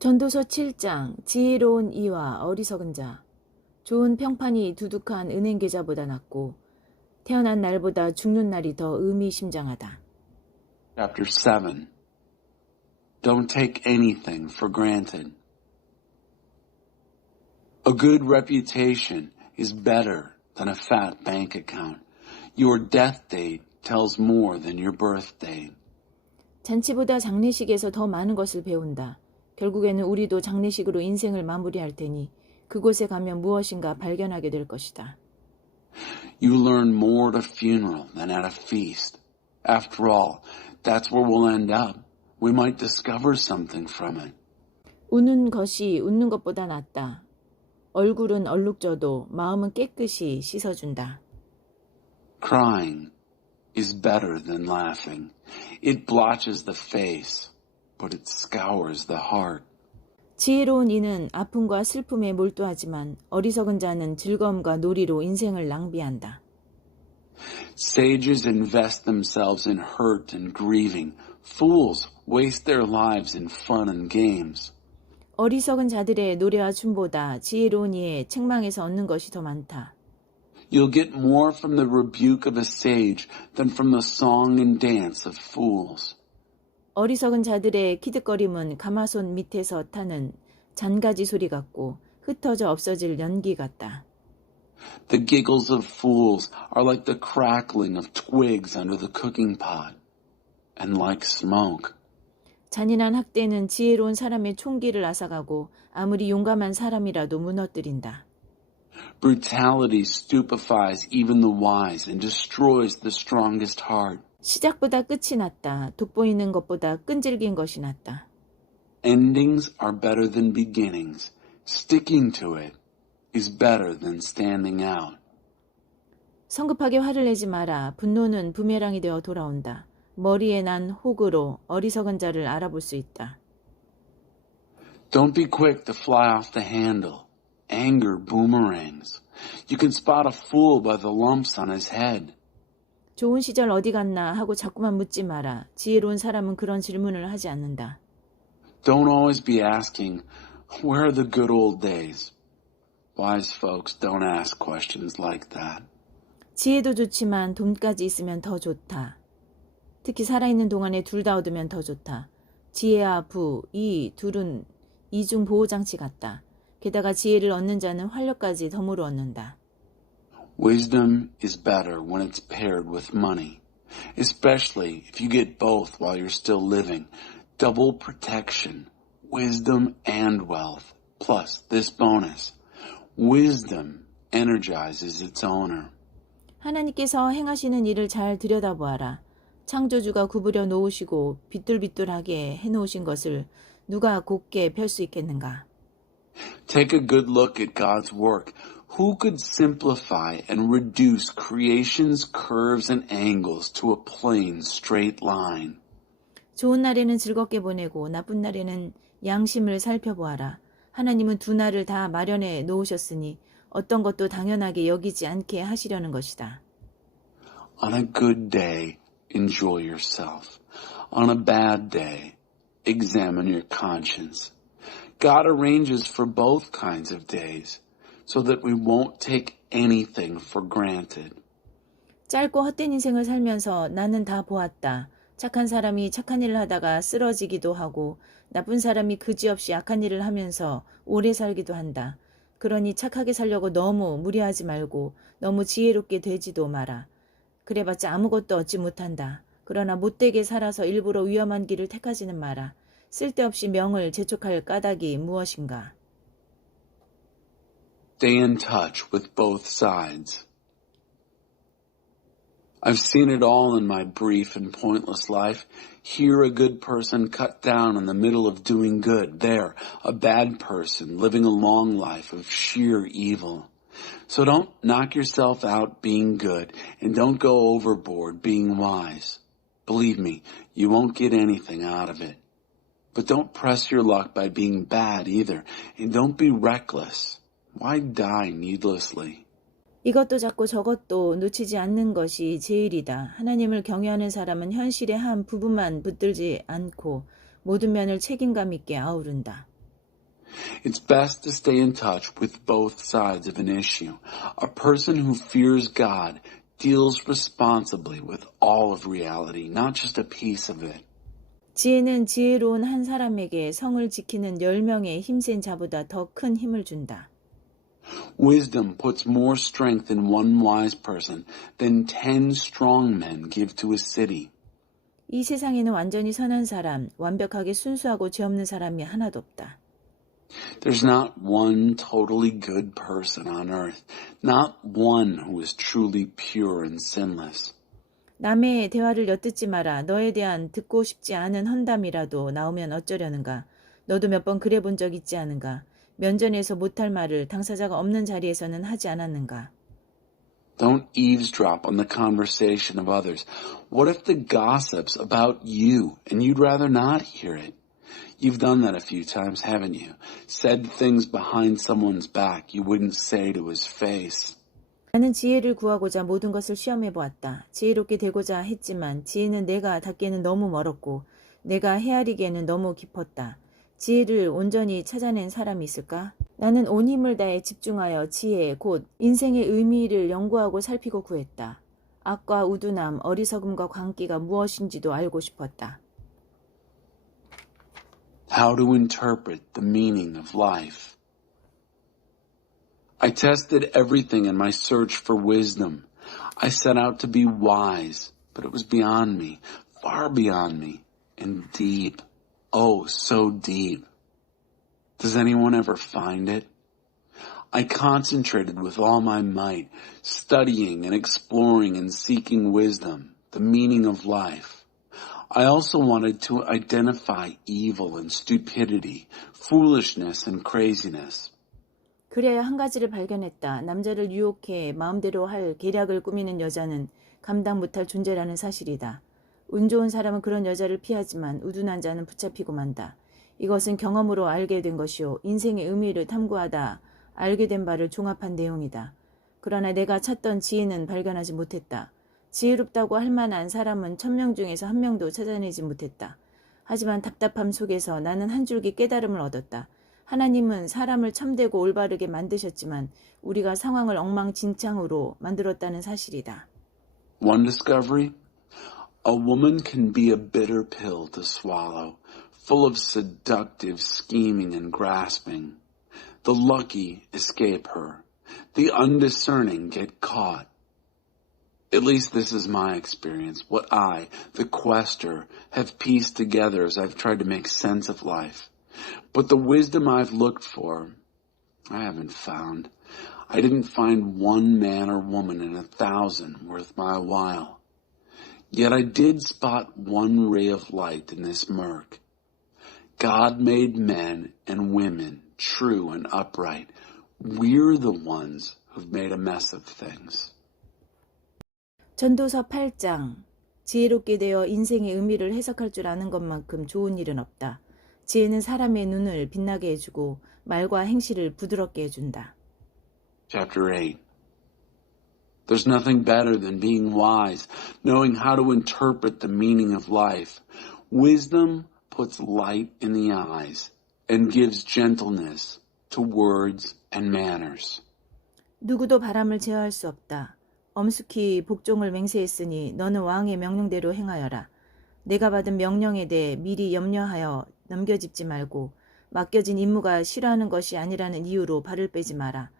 전도서 7장 지혜로운 이와 어리석은 자. 좋은 평판이 두둑한 은행 계좌보다 낫고 태어난 날보다 죽는 날이 더 의미심장하다. Chapter 7. Don't take anything for granted. A good reputation is better than a fat bank account. Your death date tells more than your birth date. 잔치보다 장례식에서 더 많은 것을 배운다. 결국에는 우리도 장례식으로 인생을 마무리할 테니 그곳에 가면 무엇인가 발견하게 될 것이다. You learn more at a funeral than at a feast. After all, that's where we'll end up. We might discover something from it. 우는 것이 웃는 것보다 낫다. 얼굴은 얼룩져도 마음은 깨끗이 씻어준다. Crying is better than laughing. It blotches the face, but it scours the heart. 지혜로운 이는 아픔과 슬픔에 몰두하지만 어리석은 자는 즐거움과 놀이로 인생을 낭비한다. Sages invest themselves in hurt and grieving. Fools waste their lives in fun and games. 어리석은 자들의 노래와 춤보다 지혜로운 이의 책망에서 얻는 것이 더 많다. You'll get more from the rebuke of a sage than from the song and dance of fools. 어리석은 자들의 키득거림은 가마솥 밑에서 타는 잔가지 소리 같고 흩어져 없어질 연기 같다. The giggles of fools are like the crackling of twigs under the cooking pot, and like smoke. 잔인한 학대는 지혜로운 사람의 총기를 앗아가고 아무리 용감한 사람이라도 무너뜨린다. Brutality stupefies even the wise and destroys the strongest heart. 시작보다 끝이 낫다. 돋보이는 것보다 끈질긴 것이 낫다. Endings are better than beginnings. Sticking to it is better than standing out. 성급하게 화를 내지 마라. 분노는 부메랑이 되어 돌아온다. 머리에 난 혹으로 어리석은 자를 알아볼 수 있다. Don't be quick to fly off the handle. Anger boomerangs. You can spot a fool by the lumps on his head. 좋은 시절 어디 갔나 하고 자꾸만 묻지 마라. 지혜로운 사람은 그런 질문을 하지 않는다. Don't always be asking, where are the good old days? Wise folks don't ask questions like that. 지혜도 좋지만 돈까지 있으면 더 좋다. 특히 살아있는 동안에 둘 다 얻으면 더 좋다. 지혜와 부, 이 둘은 이중 보호장치 같다. 게다가 지혜를 얻는 자는 활력까지 덤으로 얻는다. Wisdom is better when it's paired with money, especially if you get both while you're still living. Double protection, wisdom and wealth, plus this bonus. Wisdom energizes its owner. 하나님께서 행하시는 일을 잘 들여다보아라. 창조주가 구부려 놓으시고 비뚤비뚤하게 해놓으신 것을 누가 곱게 펼 수 있겠는가? Take a good look at God's work. Who could simplify and reduce creation's curves and angles to a plain, straight line? 좋은 날에는 즐겁게 보내고 나쁜 날에는 양심을 살펴보아라. 하나님은 두 날을 다 마련해 놓으셨으니 어떤 것도 당연하게 여기지 않게 하시려는 것이다. On a good day, enjoy yourself. On a bad day, examine your conscience. God arranges for both kinds of days so that we won't take anything for granted. 짧고 헛된 인생을 살면서 나는 다 보았다. 착한 사람이 착한 일을 하다가 쓰러지기도 하고 나쁜 사람이 그지없이 악한 일을 하면서 오래 살기도 한다. 그러니 착하게 살려고 너무 무리하지 말고 너무 지혜롭게 되지도 마라. 그래봤자 아무것도 얻지 못한다. 그러나 못되게 살아서 일부러 위험한 길을 택하지는 마라. 쓸데없이 명을 재촉할 까닭이 무엇인가? Stay in touch with both sides. I've seen it all in my brief and pointless life. Here a good person cut down in the middle of doing good. There, a bad person living a long life of sheer evil. So don't knock yourself out being good, and don't go overboard being wise. Believe me, you won't get anything out of it. But don't press your luck by being bad either, and don't be reckless. Why die needlessly? 이것도 잡고 저것도 놓치지 않는 것이 제일이다. 하나님을 경외하는 사람은 현실의 한 부분만 붙들지 않고 모든 면을 책임감 있게 아우른다. It's best to stay in touch with both sides of an issue. A person who fears God deals responsibly with all of reality, not just a piece of it. 지혜는 지혜로운 한 사람에게 성을 지키는 10명의 힘센 자보다 더 큰 힘을 준다. Wisdom puts more strength in one wise person than 10 strong men give to a city. 이 세상에는 완전히 선한 사람, 완벽하게 순수하고 죄 없는 사람이 하나도 없다. There's not one totally good person on earth, not one who is truly pure and sinless. 남의 대화를 엿듣지 마라. 너에 대한 듣고 싶지 않은 험담이라도 나오면 어쩌려는가. 너도 몇 번 그래 본 적 있지 않은가. 면전에서 못할 말을 당사자가 없는 자리에서는 하지 않았는가. Don't eavesdrop on the conversation of others. What if the gossip's about you and you'd rather not hear it? You've done that a few times, haven't you? Said things behind someone's back you wouldn't say to his face. 나는 지혜를 구하고자 모든 것을 시험해 보았다. 지혜롭게 되고자 했지만 지혜는 내가 닿기에는 너무 멀었고 내가 헤아리기에는 너무 깊었다. 지혜를 온전히 찾아낸 사람이 있을까? 나는 온 힘을 다해 집중하여 지혜, 곧 인생의 의미를 연구하고 살피고 구했다. 악과 우둔함, 어리석음과 광기가 무엇인지도 알고 싶었다. How to interpret the meaning of life. I tested everything in my search for wisdom. I set out to be wise, but it was beyond me, far beyond me, and deep. Oh, so deep. Does anyone ever find it? I concentrated with all my might, studying and exploring and seeking wisdom, the meaning of life. I also wanted to identify evil and stupidity, foolishness and craziness. 그래야 한 가지를 발견했다. 남자를 유혹해 마음대로 할 계략을 꾸미는 여자는 감당 못할 존재라는 사실이다. 운 좋은 사람은 그런 여자를 피하지만 우둔한 자는 붙잡히고 만다. 이것은 경험으로 알게 된 것이요. 인생의 의미를 탐구하다 알게 된 바를 종합한 내용이다. 그러나 내가 찾던 지혜는 발견하지 못했다. 지혜롭다고 할 만한 사람은 1000명 중에서 1명도 찾아내지 못했다. 하지만 답답함 속에서 나는 한 줄기 깨달음을 얻었다. 하나님은 사람을 참되고 올바르게 만드셨지만 우리가 상황을 엉망진창으로 만들었다는 사실이다. One discovery? A woman can be a bitter pill to swallow, full of seductive scheming and grasping. The lucky escape her. The undiscerning get caught. At least this is my experience, what I, the quester, have pieced together as I've tried to make sense of life. But the wisdom I've looked for, I haven't found. I didn't find one man or woman in 1,000 worth my while. Yet I did spot one ray of light in this murk. God made men and women true and upright. We're the ones who've made a mess of things. 전도서 8장. 지혜롭게 되어 인생의 의미를 해석할 줄 아는 것만큼 좋은 일은 없다. 지혜는 사람의 눈을 빛나게 해주고 말과 행실을 부드럽게 해준다. Chapter 8. There's nothing better than being wise, knowing how to interpret the meaning of life. Wisdom puts light in the eyes and gives gentleness to words and manners. 누구도 바람을 제어할 수 없다. 엄숙히 복종을 맹세했으니 너는 왕의 명령대로 행하여라. 내가 받은 명령에 대해 미리 염려하여 넘겨짚지 말고 맡겨진 임무가 싫어하는 것이 아니라는 이유로 발을 빼지 마라.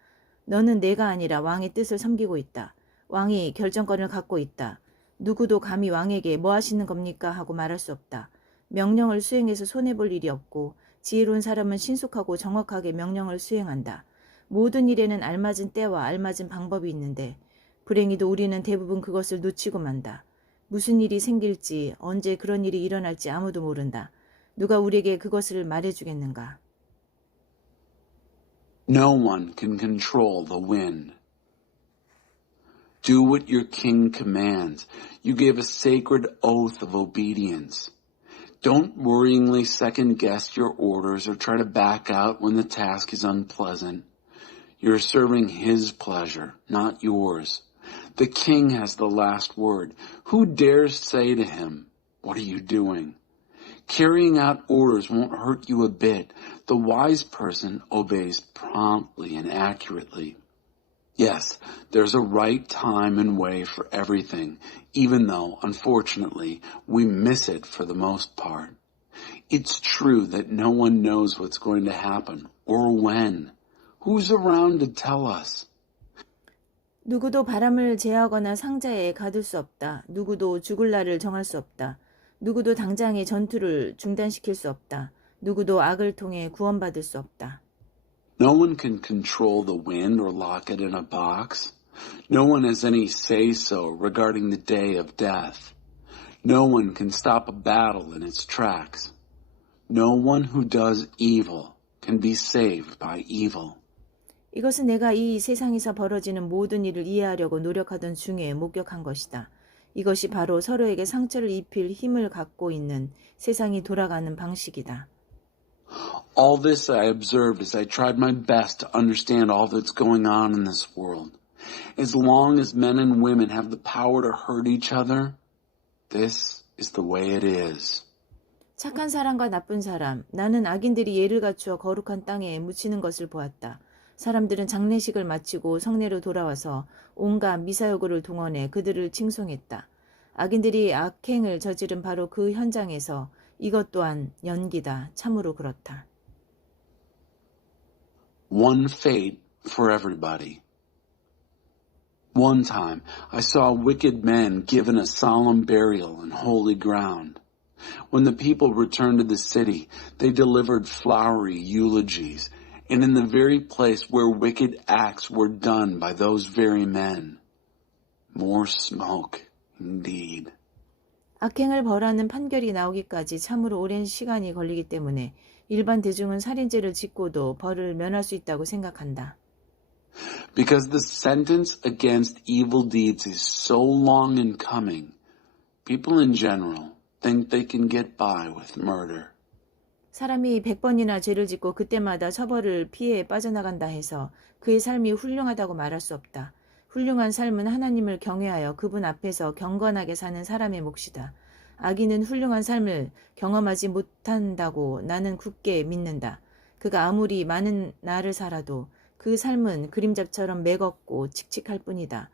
너는 내가 아니라 왕의 뜻을 섬기고 있다. 왕이 결정권을 갖고 있다. 누구도 감히 왕에게 뭐 하시는 겁니까? 하고 말할 수 없다. 명령을 수행해서 손해볼 일이 없고 지혜로운 사람은 신속하고 정확하게 명령을 수행한다. 모든 일에는 알맞은 때와 알맞은 방법이 있는데 불행히도 우리는 대부분 그것을 놓치고 만다. 무슨 일이 생길지 언제 그런 일이 일어날지 아무도 모른다. 누가 우리에게 그것을 말해주겠는가? No one can control the wind. Do what your king commands. You gave a sacred oath of obedience. Don't worryingly second-guess your orders or try to back out when the task is unpleasant. You're serving his pleasure, not yours. The king has the last word. Who dares say to him, "What are you doing?" Carrying out orders won't hurt you a bit. The wise person obeys promptly and accurately. Yes, there's a right time and way for everything, even though, unfortunately, we miss it for the most part. It's true that no one knows what's going to happen or when. Who's around to tell us? 누구도 바람을 제하거나 상자에 가둘 수 없다. 누구도 죽을 날을 정할 수 없다. 누구도 당장의 전투를 중단시킬 수 없다. 누구도 악을 통해 구원받을 수 없다. No one can control the wind or lock it in a box. No one has any say-so regarding the day of death. No one can stop a battle in its tracks. No one who does evil can be saved by evil. 이것은 내가 이 세상에서 벌어지는 모든 일을 이해하려고 노력하던 중에 목격한 것이다. 이것이 바로 서로에게 상처를 입힐 힘을 갖고 있는 세상이 돌아가는 방식이다. All this I observed as I tried my best to understand all that's going on in this world. As long as men and women have the power to hurt each other, this is the way it is. 착한 사람과 나쁜 사람, 나는 악인들이 예를 갖추어 거룩한 땅에 묻히는 것을 보았다. 사람들은 장례식을 마치고 성내로 돌아와서 온갖 미사여구를 동원해 그들을 칭송했다. 악인들이 악행을 저지른 바로 그 현장에서 이것 또한 연기다. 참으로 그렇다. One fate for everybody. One time, I saw wicked men given a solemn burial in holy ground. When the people returned to the city, they delivered flowery eulogies, and in the very place where wicked acts were done by those very men. More smoke, indeed. 악행을 벌하는 판결이 나오기까지 참으로 오랜 시간이 걸리기 때문에 일반 대중은 살인죄를 짓고도 벌을 면할 수 있다고 생각한다. Because the sentence against evil deeds is so long in coming, people in general think they can get by with murder. 사람이 100번이나 죄를 짓고 그때마다 처벌을 피해 빠져나간다 해서 그의 삶이 훌륭하다고 말할 수 없다. 훌륭한 삶은 하나님을 경외하여 그분 앞에서 경건하게 사는 사람의 몫이다. 악인은 훌륭한 삶을 경험하지 못한다고 나는 굳게 믿는다. 그가 아무리 많은 날을 살아도 그 삶은 그림자처럼 매겁고 칙칙할 뿐이다.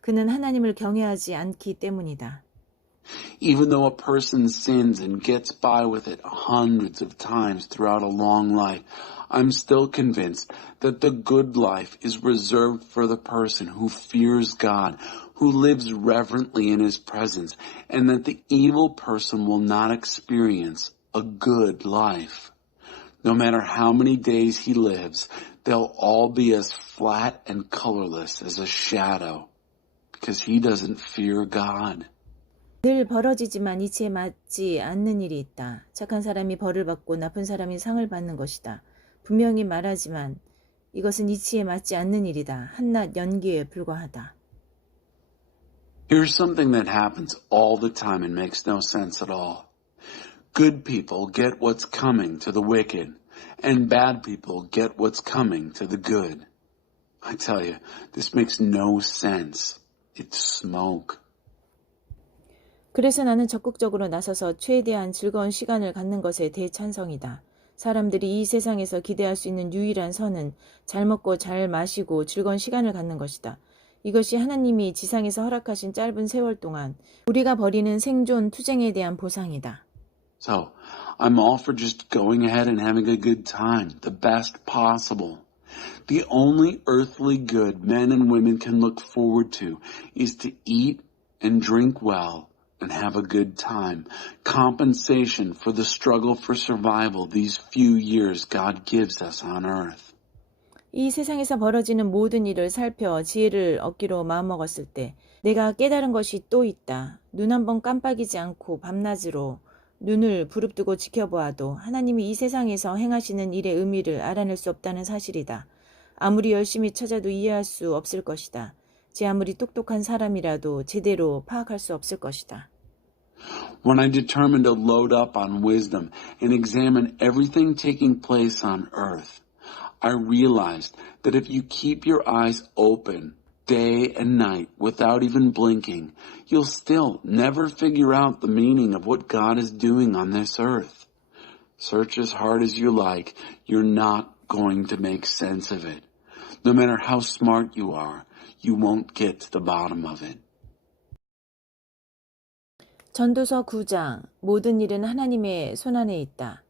그는 하나님을 경외하지 않기 때문이다. Even though a person sins and gets by with it hundreds of times throughout a long life, I'm still convinced that the good life is reserved for the person who fears God, who lives reverently in His presence, and that the evil person will not experience a good life. No matter how many days he lives, they'll all be as flat and colorless as a shadow, because he doesn't fear God. 늘 벌어지지만 이치에 맞지 않는 일이 있다. 착한 사람이 벌을 받고 나쁜 사람이 상을 받는 것이다. 분명히 말하지만 이것은 이치에 맞지 않는 일이다. 한낱 연기에 불과하다. Here's something that happens all the time and makes no sense at all. Good people get what's coming to the wicked, and bad people get what's coming to the good. I tell you, this makes no sense. It's smoke. 그래서 나는 적극적으로 나서서 최대한 즐거운 시간을 갖는 것에 대찬성이다. 사람들이 이 세상에서 기대할 수 있는 유일한 선은 잘 먹고 잘 마시고 즐거운 시간을 갖는 것이다. 이것이 하나님이 지상에서 허락하신 짧은 세월 동안 우리가 벌이는 생존 투쟁에 대한 보상이다. So, I'm all for just going ahead and having a good time, the best possible. The only earthly good men and women can look forward to is to eat and drink well and have a good time. Compensation for the struggle for survival these few years God gives us on earth. 이 세상에서 벌어지는 모든 일을 살펴 지혜를 얻기로 마음먹었을 때 내가 깨달은 것이 또 있다. 눈 한번 깜빡이지 않고 밤낮으로 눈을 부릅뜨고 지켜보아도 하나님이 이 세상에서 행하시는 일의 의미를 알아낼 수 없다는 사실이다. 아무리 열심히 찾아도 이해할 수 없을 것이다. 제 아무리 똑똑한 사람이라도 제대로 파악할 수 없을 것이다. When I determined to load up on wisdom and examine everything taking place on earth, I realized that if you keep your eyes open day and night without even blinking, you'll still never figure out the meaning of what God is doing on this earth. Search as hard as you like, you're not going to make sense of it. No matter how smart you are, you won't get to the bottom of it. 전도서 9장. 모든 일은 하나님의 손안에 있다.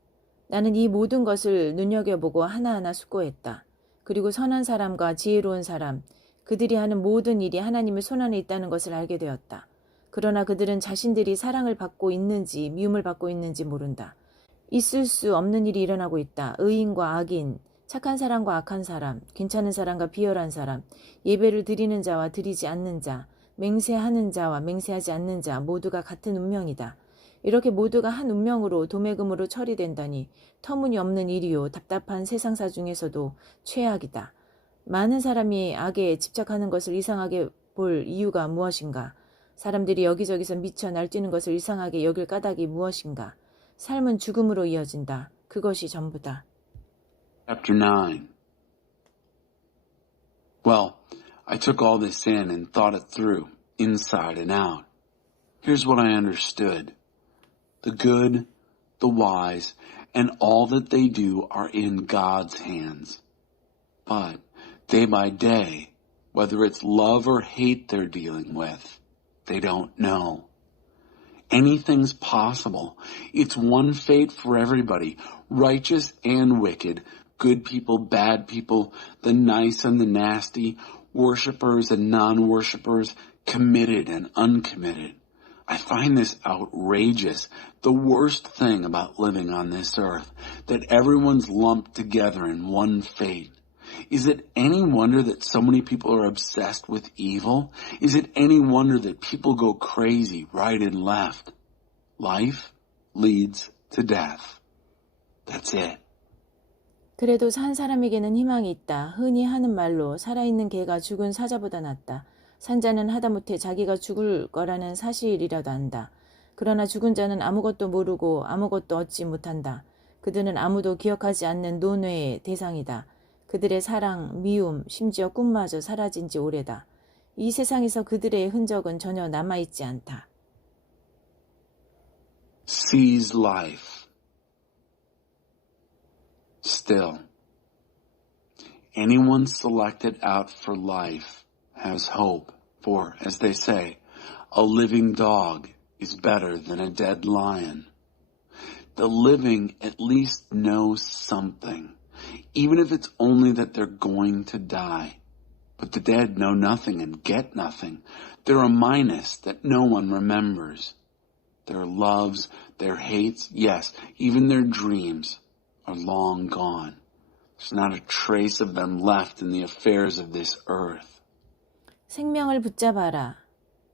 나는 이 모든 것을 눈여겨보고 하나하나 숙고했다. 그리고 선한 사람과 지혜로운 사람, 그들이 하는 모든 일이 하나님의 손안에 있다는 것을 알게 되었다. 그러나 그들은 자신들이 사랑을 받고 있는지 미움을 받고 있는지 모른다. 있을 수 없는 일이 일어나고 있다. 의인과 악인, 착한 사람과 악한 사람, 괜찮은 사람과 비열한 사람, 예배를 드리는 자와 드리지 않는 자, 맹세하는 자와 맹세하지 않는 자 모두가 같은 운명이다. 이렇게 모두가 한 운명으로 도매금으로 처리된다니 터무니없는 일이요 답답한 세상사 중에서도 최악이다. 많은 사람이 악에 집착하는 것을 이상하게 볼 이유가 무엇인가? 사람들이 여기저기서 미쳐 날뛰는 것을 이상하게 여길 까닭이 무엇인가? 삶은 죽음으로 이어진다. 그것이 전부다. Chapter 9. Well, I took all this in and thought it through, inside and out. Here's what I understood. The good, the wise, and all that they do are in God's hands. But day by day, whether it's love or hate they're dealing with, they don't know. Anything's possible. It's one fate for everybody, righteous and wicked, good people, bad people, the nice and the nasty, worshipers and non-worshipers, committed and uncommitted. I find this outrageous. The worst thing about living on this earth, that everyone's lumped together in one fate. Is it any wonder that so many people are obsessed with evil? Is it any wonder that people go crazy right and left? Life leads to death. That's it. 그래도 산 사람에게는 희망이 있다. 흔히 하는 말로 살아있는 개가 죽은 사자보다 낫다. 산자는 하다못해 자기가 죽을 거라는 사실이라도 안다. 그러나 죽은 자는 아무것도 모르고 아무것도 얻지 못한다. 그들은 아무도 기억하지 않는 논외의 대상이다. 그들의 사랑, 미움, 심지어 꿈마저 사라진 지 오래다. 이 세상에서 그들의 흔적은 전혀 남아있지 않다. Seize life. Still, anyone selected out for life has hope, for, as they say, a living dog is better than a dead lion. The living at least knows something, even if it's only that they're going to die. But the dead know nothing and get nothing. They're a minus that no one remembers. Their loves, their hates, yes, even their dreams are long gone. There's not a trace of them left in the affairs of this earth. 생명을 붙잡아라.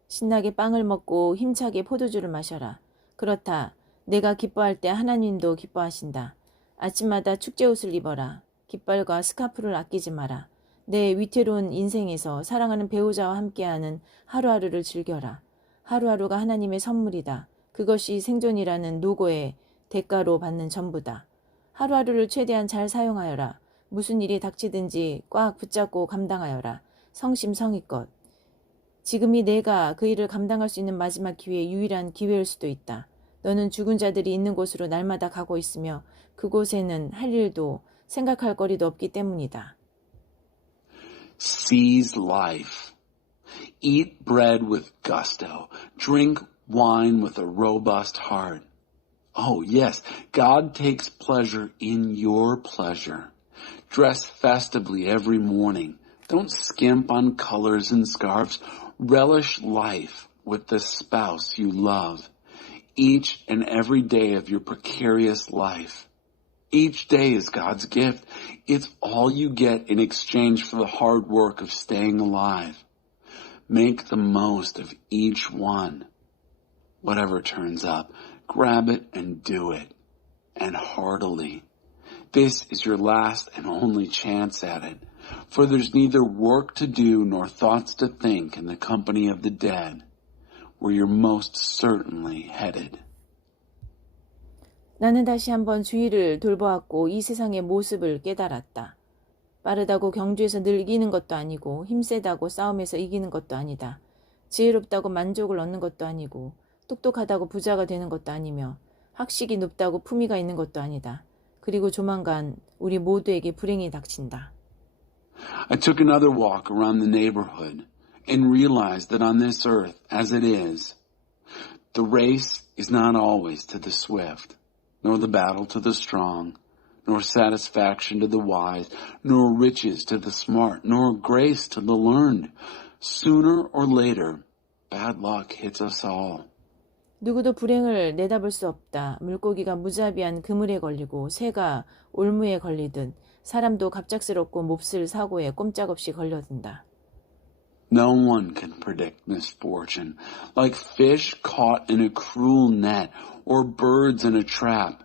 신나게 빵을 먹고 힘차게 포도주를 마셔라. 그렇다. 내가 기뻐할 때 하나님도 기뻐하신다. 아침마다 축제옷을 입어라. 깃발과 스카프를 아끼지 마라. 내 위태로운 인생에서 사랑하는 배우자와 함께하는 하루하루를 즐겨라. 하루하루가 하나님의 선물이다. 그것이 생존이라는 노고의 대가로 받는 전부다. 하루하루를 최대한 잘 사용하여라. 무슨 일이 닥치든지 꽉 붙잡고 감당하여라. 성심성의껏. 지금이 내가 그 일을 감당할 수 있는 마지막 기회의 유일한 기회일 수도 있다. 너는 죽은 자들이 있는 곳으로 날마다 가고 있으며 그곳에는 할 일도 생각할 거리도 없기 때문이다. Seize life. Eat bread with gusto. Drink wine with a robust heart. Oh, yes, God takes pleasure in your pleasure. Dress festively every morning. Don't skimp on colors and scarves. Relish life with the spouse you love. Each and every day of your precarious life. Each day is God's gift. It's all you get in exchange for the hard work of staying alive. Make the most of each one. Whatever turns up, grab it and do it. And heartily. This is your last and only chance at it. For there's neither work to do nor thoughts to think in the company of the dead, where you're most certainly headed. 나는 다시 한번 주위를 돌보았고 이 세상의 모습을 깨달았다. 빠르다고 경주에서 늘 이기는 것도 아니고 힘세다고 싸움에서 이기는 것도 아니다. 지혜롭다고 만족을 얻는 것도 아니고 똑똑하다고 부자가 되는 것도 아니며 학식이 높다고 품위가 있는 것도 아니다. 그리고 조만간 우리 모두에게 불행이 닥친다. I took another walk around the neighborhood and realized that on this earth, as it is, the race is not always to the swift, nor the battle to the strong, nor satisfaction to the wise, nor riches to the smart, nor grace to the learned. Sooner or later, bad luck hits us all. 누구도 불행을 내다볼 수 없다. 물고기가 무자비한 그물에 걸리고 새가 올무에 걸리듯 사람도 갑작스럽고 몹쓸 사고에 꼼짝없이 걸려든다. No one can predict misfortune, like fish caught in a cruel net or birds in a trap.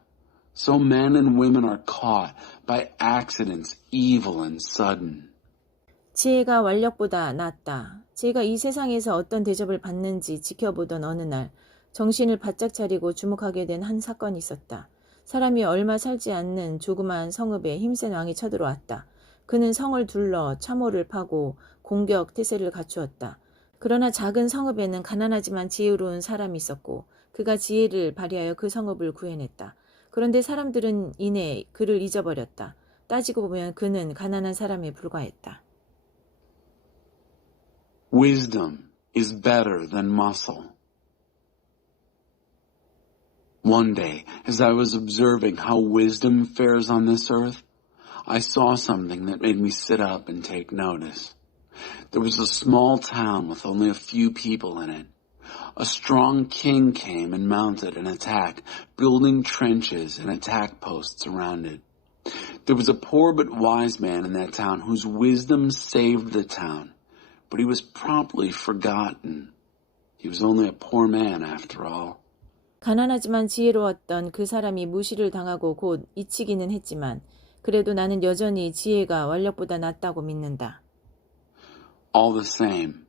So men and women are caught by accidents evil and sudden. 지혜가 완력보다 낫다. 지혜가 이 세상에서 어떤 대접을 받는지 지켜보던 어느 날 정신을 바짝 차리고 주목하게 된 한 사건이 있었다. 사람이 얼마 살지 않는 조그만 성읍에 힘센 왕이 쳐들어왔다. 그는 성을 둘러 참호를 파고 공격 태세를 갖추었다. 그러나 작은 성읍에는 가난하지만 지혜로운 사람이 있었고 그가 지혜를 발휘하여 그 성읍을 구해냈다. 그런데 사람들은 이내 그를 잊어버렸다. 따지고 보면 그는 가난한 사람에 불과했다. Wisdom is better than muscle. One day, as I was observing how wisdom fares on this earth, I saw something that made me sit up and take notice. There was a small town with only a few people in it. A strong king came and mounted an attack, building trenches and attack posts around it. There was a poor but wise man in that town whose wisdom saved the town, but he was promptly forgotten. He was only a poor man after all. 가난하지만 지혜로웠던 그 사람이 무시를 당하고 곧 잊히기는 했지만 그래도 나는 여전히 지혜가 완력보다 낫다고 믿는다. All the same,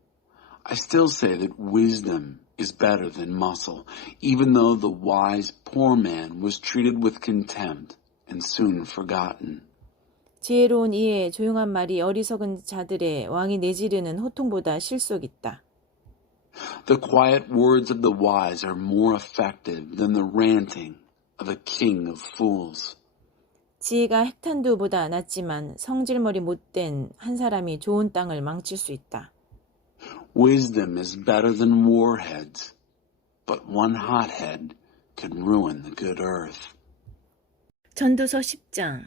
I still say that wisdom is better than muscle, even though the wise poor man was treated with contempt and soon forgotten. 지혜로운 이의 조용한 말이 어리석은 자들의 왕이 내지르는 호통보다 실속 있다. The quiet words of the wise are more effective than the ranting of a king of fools. 지혜가 핵탄두보다 낫지만 성질머리 못된 한 사람이 좋은 땅을 망칠 수 있다. Wisdom is better than warheads, but one hothead can ruin the good earth. 전도서 10장.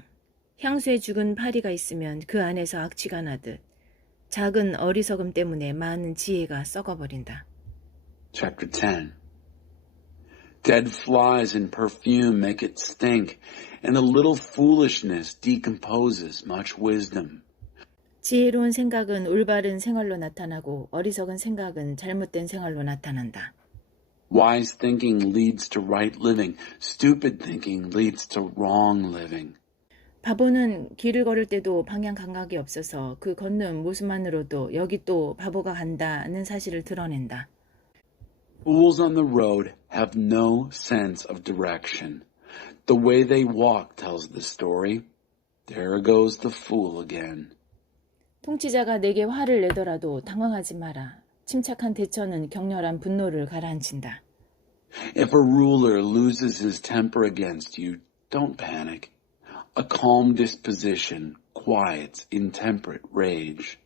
향수에 죽은 파리가 있으면 그 안에서 악취가 나듯 작은 어리석음 때문에 많은 지혜가 썩어버린다. Chapter 10. Dead flies and perfume make it stink, and a little foolishness decomposes much wisdom. 지혜로운 생각은 올바른 생활로 나타나고 어리석은 생각은 잘못된 생활로 나타난다. Wise thinking leads to right living. Stupid thinking leads to wrong living. 바보는 길을 걸을 때도 방향 감각이 없어서 그 걷는 모습만으로도 여기 또 바보가 간다는 사실을 드러낸다. Fools on the road have no sense of direction. The way they walk tells the story. There goes the fool again. 통치자가 내게 화를 내더라도 당황하지 마라. 침착한 대처는 격렬한 분노를 가라앉힌다. If a ruler loses his temper against you, don't panic. A calm disposition quiets intemperate rage.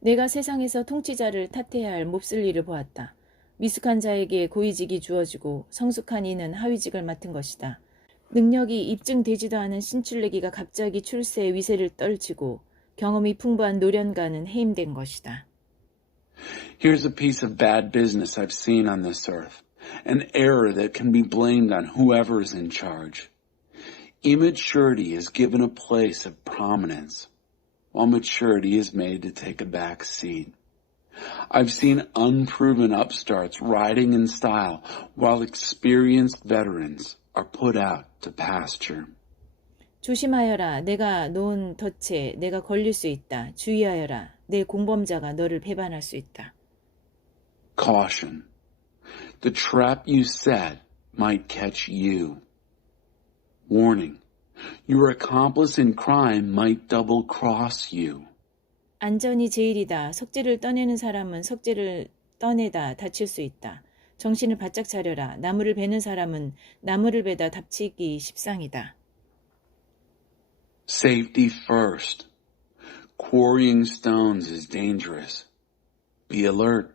내가 세상에서 통치자를 탓해야 할 몹쓸 일을 보았다. 미숙한 자에게 고위직이 주어지고 성숙한 이는 하위직을 맡은 것이다. 능력이 입증되지도 않은 신출내기가 갑자기 출세의 위세를 떨치고 경험이 풍부한 노련가는 해임된 것이다. Here's a piece of bad business I've seen on this earth. An error that can be blamed on whoever is in charge. Immaturity is given a place of prominence, while maturity is made to take a back seat. I've seen unproven upstarts riding in style, while experienced veterans are put out to pasture. 조심하여라. 내가 놓은 덫에 내가 걸릴 수 있다. 주의하여라. 내 공범자가 너를 배반할 수 있다. Caution. The trap you set might catch you. Warning. Your accomplice in crime might double-cross you. 안전이 제일이다. 석재를 떠내는 사람은 석재를 떠내다 다칠 수 있다. 정신을 바짝 차려라. 나무를 베는 사람은 나무를 베다 닥치기 십상이다. Safety first. Quarrying stones is dangerous. Be alert.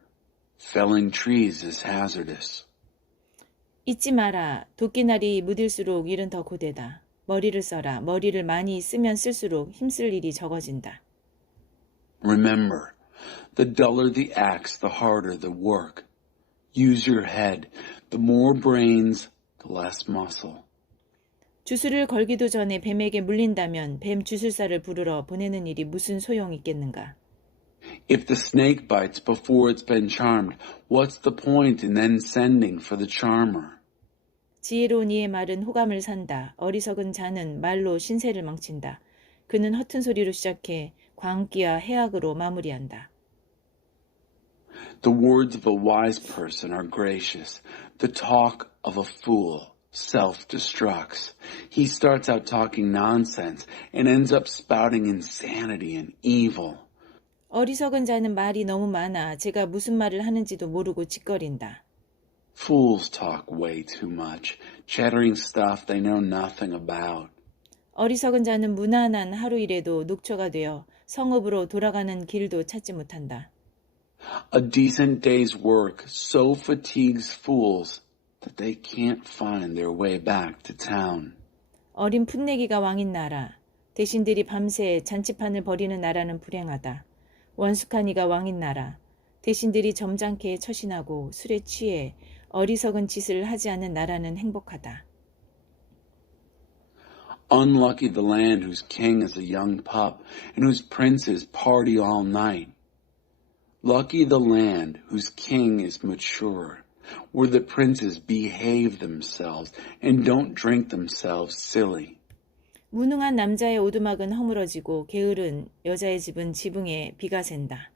Felling trees is hazardous. 잊지 마라. 도끼날이 무딜수록 일은 더 고되다. 머리를 써라. 머리를 많이 쓰면 쓸수록 힘쓸 일이 적어진다. Remember, the duller the axe, the harder the work. Use your head. The more brains, the less muscle. 주술을 걸기도 전에 뱀에게 물린다면 뱀 주술사를 부르러 보내는 일이 무슨 소용이 있겠는가. If the snake bites before it's been charmed, what's the point in then sending for the charmer? 지혜로운 이의 말은 호감을 산다. 어리석은 자는 말로 신세를 망친다. 그는 허튼 소리로 시작해 광기와 해악으로 마무리한다. The words of a wise person are gracious. The talk of a fool self-destructs. He starts out talking nonsense and ends up spouting insanity and evil. 어리석은 자는 말이 너무 많아 제가 무슨 말을 하는지도 모르고 짓거린다. Fools talk way too much, chattering stuff they know nothing about. 어리석은 자는 무난한 하루 일에도 녹초가 되어 성읍으로 돌아가는 길도 찾지 못한다. A decent day's work so fatigues fools that they can't find their way back to town. 어린 풋내기가 왕인 나라. 대신들이 밤새 잔치판을 벌이는 나라는 불행하다. 원숙한 이가 왕인 나라. 대신들이 점잖게 처신하고 술에 취해 어리석은 짓을 하지 않는 나라는 행복하다. Unlucky the land whose king is a young pup and whose princes party all night. Lucky the land whose king is mature, where the princes behave themselves and don't drink themselves silly. 무능한 남자의 오두막은 허물어지고 게으른 여자의 집은 지붕에 비가 샌다.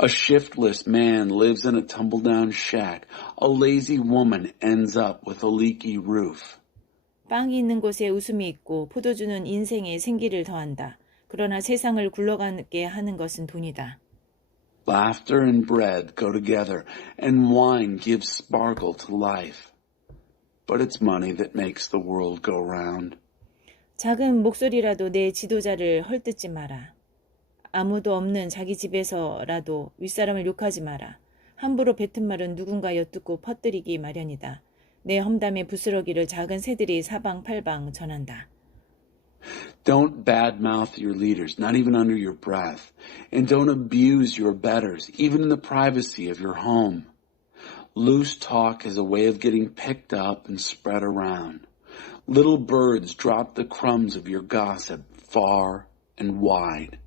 A shiftless man lives in a tumble-down shack. A lazy woman ends up with a leaky roof. 빵이 있는 곳에 웃음이 있고 포도주는 인생에 생기를 더한다. 그러나 세상을 굴러가게 하는 것은 돈이다. Laughter and bread go together, and wine gives sparkle to life. But it's money that makes the world go round. 작은 목소리라도 내 지도자를 헐뜯지 마라. 아무도 없는 자기 집에서라도 윗사람을 욕하지 마라. 함부로 뱉은 말은 누군가 엿듣고 퍼뜨리기 마련이다. 내 험담의 부스러기를 작은 새들이 사방팔방 전한다. Don't badmouth your leaders, not even under your breath. And don't abuse your betters, even in the privacy of your home. Loose talk is a way of getting picked up and spread around. Little birds drop the crumbs of your gossip far and wide.